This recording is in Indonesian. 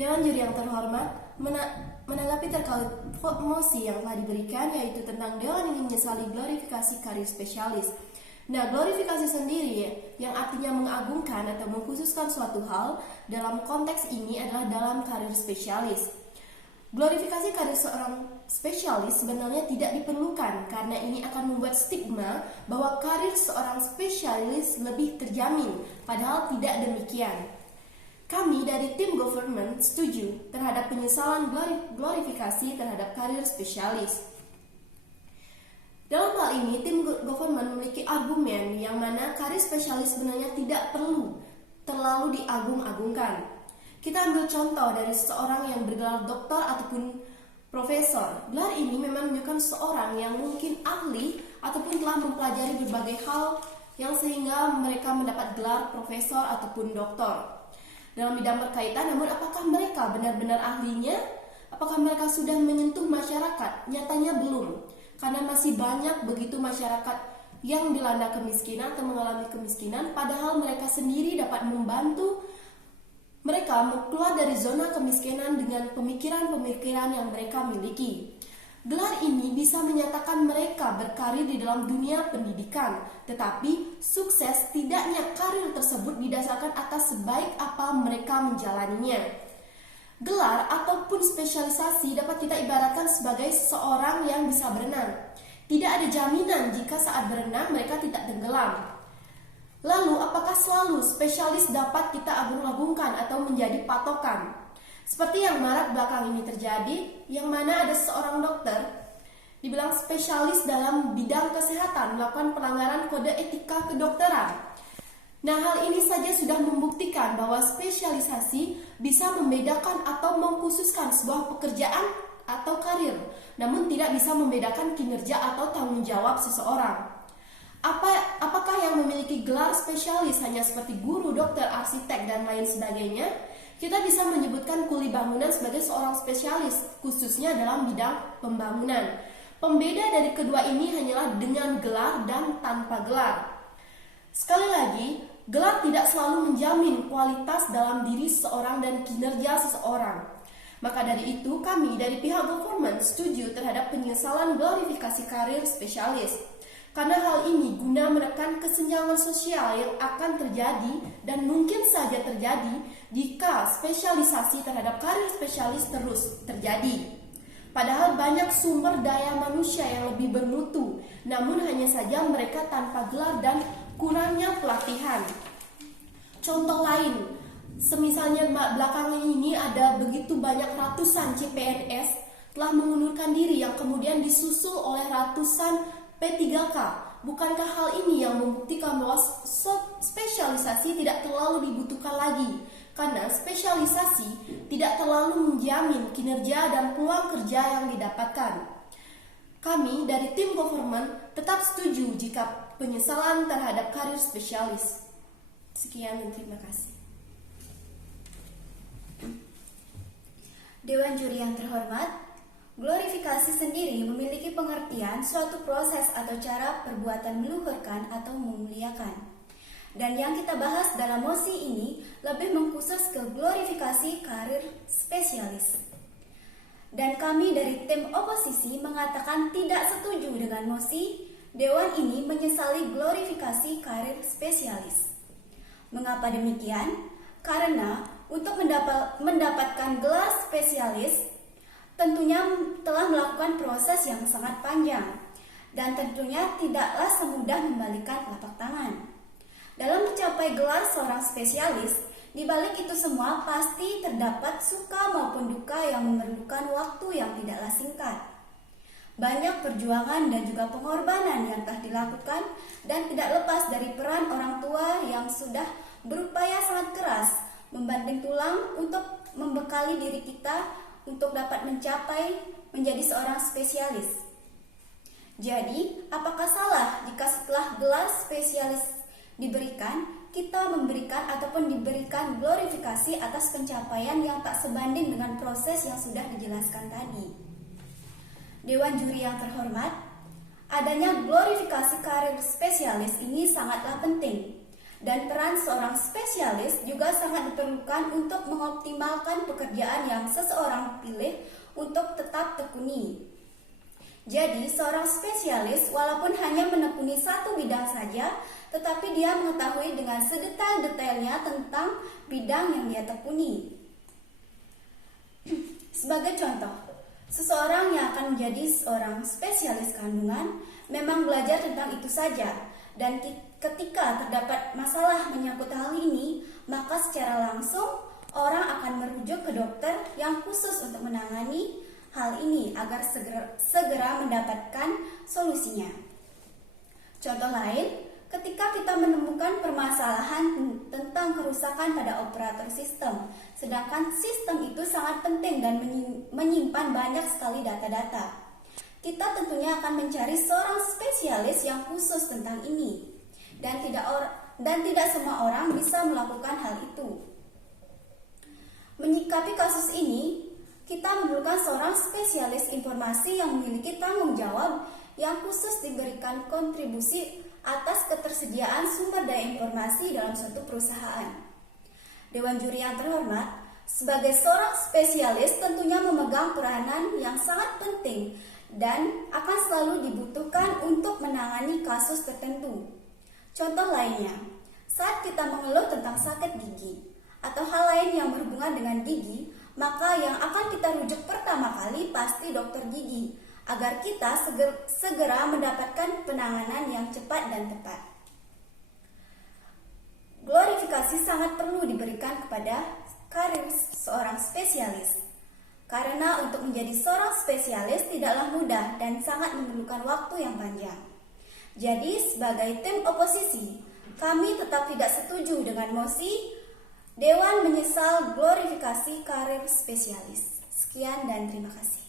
Dewan juri yang terhormat, menanggapi terkait mosi yang telah diberikan, yaitu tentang Dewan ingin menyesali glorifikasi karir spesialis. Nah, glorifikasi sendiri yang artinya mengagungkan atau mengkhususkan suatu hal dalam konteks ini adalah dalam karir spesialis. Glorifikasi karir seorang spesialis sebenarnya tidak diperlukan karena ini akan membuat stigma bahwa karir seorang spesialis lebih terjamin, padahal tidak demikian. Kami dari tim government setuju terhadap penyesalan glorifikasi terhadap karir spesialis. Dalam hal ini, tim government memiliki argumen yang mana karir spesialis sebenarnya tidak perlu terlalu diagung-agungkan. Kita ambil contoh dari seseorang yang bergelar doktor ataupun profesor. Gelar ini memang menunjukkan seorang yang mungkin ahli ataupun telah mempelajari berbagai hal yang sehingga mereka mendapat gelar profesor ataupun doktor dalam bidang berkaitan. Namun apakah mereka benar-benar ahlinya? Apakah mereka sudah menyentuh masyarakat? Nyatanya belum. Karena masih banyak begitu masyarakat yang dilanda kemiskinan atau mengalami kemiskinan, padahal mereka sendiri dapat membantu mereka keluar dari zona kemiskinan dengan pemikiran-pemikiran yang mereka miliki. Gelar ini bisa menyatakan mereka berkarir di dalam dunia pendidikan, tetapi sukses tidaknya karir tersebut didasarkan atas sebaik apa mereka menjalaninya. Gelar ataupun spesialisasi dapat kita ibaratkan sebagai seseorang yang bisa berenang. Tidak ada jaminan jika saat berenang mereka tidak tenggelam. Lalu, apakah selalu spesialis dapat kita agung-agungkan atau menjadi patokan? Seperti yang marak belakang ini terjadi, yang mana ada seorang dokter dibilang spesialis dalam bidang kesehatan melakukan pelanggaran kode etika kedokteran. Nah, hal ini saja sudah membuktikan bahwa spesialisasi bisa membedakan atau mengkhususkan sebuah pekerjaan atau karir, namun tidak bisa membedakan kinerja atau tanggung jawab seseorang. Apakah yang memiliki gelar spesialis hanya seperti guru, dokter, arsitek, dan lain sebagainya? Kita bisa menyebutkan kuli bangunan sebagai seorang spesialis, khususnya dalam bidang pembangunan. Pembeda dari kedua ini hanyalah dengan gelar dan tanpa gelar. Sekali lagi, gelar tidak selalu menjamin kualitas dalam diri seseorang dan kinerja seseorang. Maka dari itu, kami dari pihak government setuju terhadap penyesalan glorifikasi karir spesialis. Karena hal ini guna menekan kesenjangan sosial yang akan terjadi dan mungkin saja terjadi jika spesialisasi terhadap karir spesialis terus terjadi. Padahal banyak sumber daya manusia yang lebih bermutu, namun hanya saja mereka tanpa gelar dan kurangnya pelatihan. Contoh lain, semisalnya belakangan ini ada begitu banyak ratusan CPNS telah mengundurkan diri yang kemudian disusul oleh ratusan P3K. Bukankah hal ini yang membuktikan bahwa spesialisasi tidak terlalu dibutuhkan lagi? Karena spesialisasi tidak terlalu menjamin kinerja dan peluang kerja yang didapatkan. Kami dari tim government tetap setuju jika penyesalan terhadap karir spesialis. Sekian dan terima kasih. Dewan juri yang terhormat, glorifikasi sendiri memiliki pengertian suatu proses atau cara perbuatan meluhurkan atau memuliakan. Dan yang kita bahas dalam mosi ini lebih mengkhusus ke glorifikasi karir spesialis. Dan kami dari tim oposisi mengatakan tidak setuju dengan mosi Dewan ini menyesali glorifikasi karir spesialis. Mengapa demikian? Karena untuk mendapatkan gelar spesialis tentunya telah melakukan proses yang sangat panjang dan tentunya tidaklah semudah membalikan telapak tangan. Dalam mencapai gelar seorang spesialis, di balik itu semua pasti terdapat suka maupun duka yang memerlukan waktu yang tidaklah singkat. Banyak perjuangan dan juga pengorbanan yang telah dilakukan dan tidak lepas dari peran orang tua yang sudah berupaya sangat keras membanting tulang untuk membekali diri kita untuk dapat menjadi seorang spesialis. Jadi, apakah salah jika setelah gelar spesialis diberikan, kita memberikan ataupun diberikan glorifikasi atas pencapaian yang tak sebanding dengan proses yang sudah dijelaskan tadi? Dewan juri yang terhormat, adanya glorifikasi karir spesialis ini sangatlah penting. Dan peran seorang spesialis juga sangat diperlukan untuk mengoptimalkan pekerjaan yang seseorang pilih untuk tetap tekuni. Jadi, seorang spesialis walaupun hanya menekuni satu bidang saja, tetapi dia mengetahui dengan sedetail-detailnya tentang bidang yang dia tekuni. Sebagai contoh, seseorang yang akan menjadi seorang spesialis kandungan memang belajar tentang itu saja, dan ketika terdapat masalah menyangkut hal ini, maka secara langsung orang akan merujuk ke dokter yang khusus untuk menangani hal ini agar segera mendapatkan solusinya. Contoh lain, ketika kita menemukan permasalahan tentang kerusakan pada operator sistem, sedangkan sistem itu sangat penting dan menyimpan banyak sekali data-data, kita tentunya akan mencari seorang spesialis yang khusus tentang ini, dan tidak semua orang bisa melakukan hal itu. Menyikapi kasus ini, kita memerlukan seorang spesialis informasi yang memiliki tanggung jawab yang khusus diberikan kontribusi atas ketersediaan sumber daya informasi dalam suatu perusahaan. Dewan juri yang terhormat, sebagai seorang spesialis tentunya memegang peranan yang sangat penting dan akan selalu dibutuhkan untuk menangani kasus tertentu. Contoh lainnya, saat kita mengeluh tentang sakit gigi atau hal lain yang berhubungan dengan gigi, maka yang akan kita rujuk pertama kali pasti dokter gigi, agar kita segera mendapatkan penanganan yang cepat dan tepat. Glorifikasi sangat perlu diberikan kepada karir seorang spesialis, karena untuk menjadi seorang spesialis tidaklah mudah dan sangat memerlukan waktu yang panjang. Jadi, sebagai tim oposisi, kami tetap tidak setuju dengan mosi Dewan menyesal glorifikasi karir spesialis. Sekian dan terima kasih.